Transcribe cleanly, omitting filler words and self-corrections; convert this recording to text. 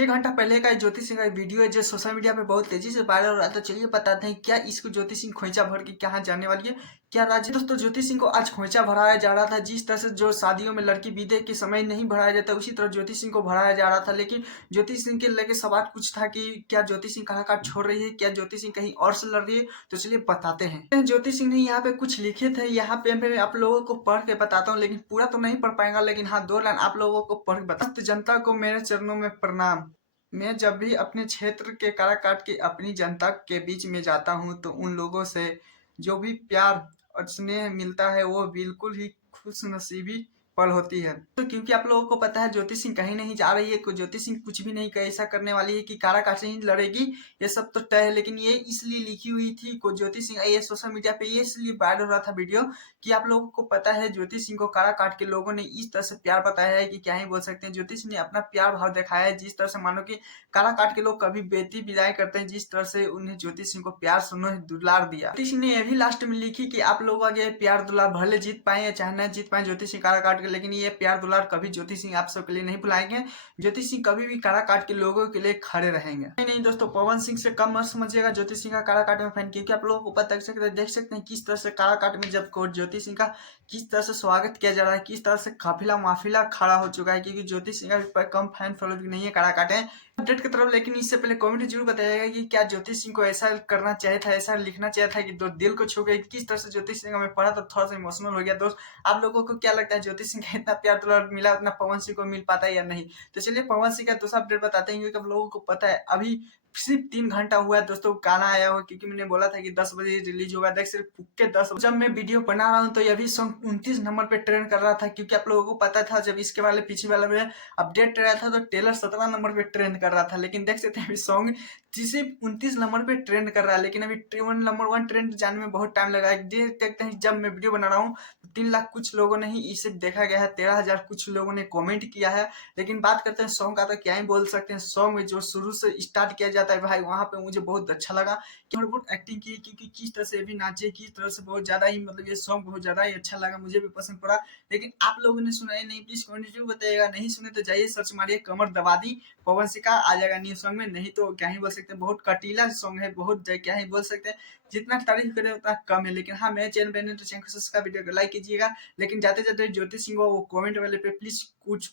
6 घंटा पहले का ज्योति सिंह का वीडियो है जो सोशल मीडिया पे बहुत तेजी से वायरल हो रहा है। तो चलिए बताते हैं क्या इसको ज्योति सिंह खोइचा भर के कहाँ जाने वाली है, क्या राज्य। दोस्तों ज्योति सिंह को आज खोइचा भराया जा रहा था। जिस तरह से जो शादियों में लड़की विदे के समय नहीं भराया जाता उसी तरह ज्योति सिंह को भराया जा रहा था। लेकिन ज्योति सिंह के लेके सवाल कुछ था कि क्या ज्योति सिंह कलाकार छोड़ रही है, क्या ज्योति सिंह कहीं और से लड़ रही है। तो चलिए बताते हैं। ज्योति सिंह ने यहाँ पे कुछ लिखे थे, यहाँ पे मैं आप लोगों को पढ़ के बताता हूँ, लेकिन पूरा तो नहीं पढ़ पाएंगा, लेकिन हाँ 2 लाइन आप लोगों को पढ़ के बता। जनता को मेरे चरणों में प्रणाम। मैं जब भी अपने क्षेत्र के काराकाट की अपनी जनता के बीच में जाता हूँ तो उन लोगों से जो भी प्यार और स्नेह मिलता है वो बिल्कुल ही खुशनसीबी पल होती है। तो क्योंकि आप लोगों को पता है ज्योति सिंह कहीं नहीं जा रही है, ज्योति सिंह कुछ भी नहीं ऐसा करने वाली है कि काराकाट से ही लड़ेगी, ये सब तो तय है। लेकिन ये इसलिए लिखी हुई थी को ज्योति सिंह, ये सोशल मीडिया पे ये इसलिए वायरल हो रहा था वीडियो कि आप लोगों को पता है ज्योति सिंह को काराकाट के लोगों ने इस तरह से प्यार बताया है कि क्या ही बोल सकते हैं। ज्योति सिंह ने अपना प्यार भाव दिखाया है, जिस तरह से मानो कि काराकाट के लोग कभी बेटी विदाई करते हैं, जिस तरह से उन्हें ज्योति सिंह को प्यार सुनो दुलार दिया। ज्योति सिंह ने यह भी लास्ट में लिखी कि आप लोग आगे प्यार दुलार भले जीत पाए या चाहे न जीत पाए ज्योति सिंह काराकाट के, लेकिन ये प्यार दुलार कभी ज्योति सिंह आप सबके लिए नहीं भुलाएंगे। ज्योति सिंह कभी भी काराकाट के लोगों के लिए खड़े रहेंगे। नहीं दोस्तों, पवन सिंह से कम मत समझिएगा ज्योति सिंह का काराकाट में फैन, क्योंकि आप लोगों को पता देख सकते हैं किस तरह से काराकाट में जब ज्योति सिंह का किस तरह से स्वागत किया जा रहा है, किस तरह से काफिला माफिला खड़ा हो चुका है, क्योंकि ज्योति सिंह का कम फैन फॉलोइंग नहीं है काराकाट है अपडेट की तरफ। लेकिन इससे पहले कमेंट जरूर बताइएगा कि क्या ज्योति सिंह को ऐसा करना चाहिए था, ऐसा लिखना चाहिए था कि दिल को छू गई। किस तरह से ज्योति सिंह का मैं पढ़ा तो थोड़ा सा इमोशनल हो गया। दोस्त आप लोगों को क्या लगता है ज्योति सिंह का इतना प्यार दुलार मिला उतना पवन सिंह को मिल पाता है या नहीं। तो चलिए पवन सिंह का दूसरा अपडेट बताते हैं, क्योंकि आप लोगों को पता है अभी सिर्फ 3 घंटा हुआ है दोस्तों गाना आया हुआ, क्योंकि मैंने बोला था कि 10 बजे रिलीज होगा। देख सिर्फ के 10 जब मैं वीडियो बना रहा हूँ तो यह भी सॉन्ग 29 नंबर पे ट्रेंड कर रहा था, क्योंकि आप लोगों को पता था जब इसके वाले पीछे वाला में अपडेट रहा था तो टेलर 17 नंबर पे ट्रेंड कर रहा था। लेकिन देख सकते हैं अभी सॉन्ग सिर्फ 29 नंबर पे ट्रेंड कर रहा है, लेकिन अभी नंबर 1 ट्रेंड जाने में बहुत टाइम लगा है। देखते हैं जब मैं वीडियो बना रहा हूँ 3 लाख कुछ लोगों ने ही इसे देखा गया है, 13,000 कुछ लोगों ने कमेंट किया है। लेकिन बात करते हैं सॉन्ग का तो क्या ही बोल सकते हैं। सॉन्ग में जो शुरू से स्टार्ट किया जाता है भाई वहां पे मुझे बहुत अच्छा लगा कि बहुत एक्टिंग की, क्योंकि किस तरह से भी नाचे, किस तरह से बहुत ज्यादा ही मतलब ये सॉन्ग बहुत ज्यादा ही अच्छा लगा, मुझे भी पसंद पड़ा। लेकिन आप लोगों ने सुना है नहीं, प्लीज कमेंट जरूर बताइएगा। नहीं सुने तो जाइए सर्च मारिए कमर दबा दी पवन सिंह का, आ जाएगा न्यू सॉन्ग में। नहीं तो क्या ही बोल सकते हैं, बहुत कटीला सॉन्ग है, बहुत क्या ही बोल सकते हैं, जितना तारीफ करें उतना कम है। लेकिन हाँ मेरे चैनल पे तो चैनल को सब्सक्राइब वीडियो को लाइक कीजिएगा। लेकिन जाते जाते ज्योति सिंह वो कमेंट वाले पे प्लीज कुछ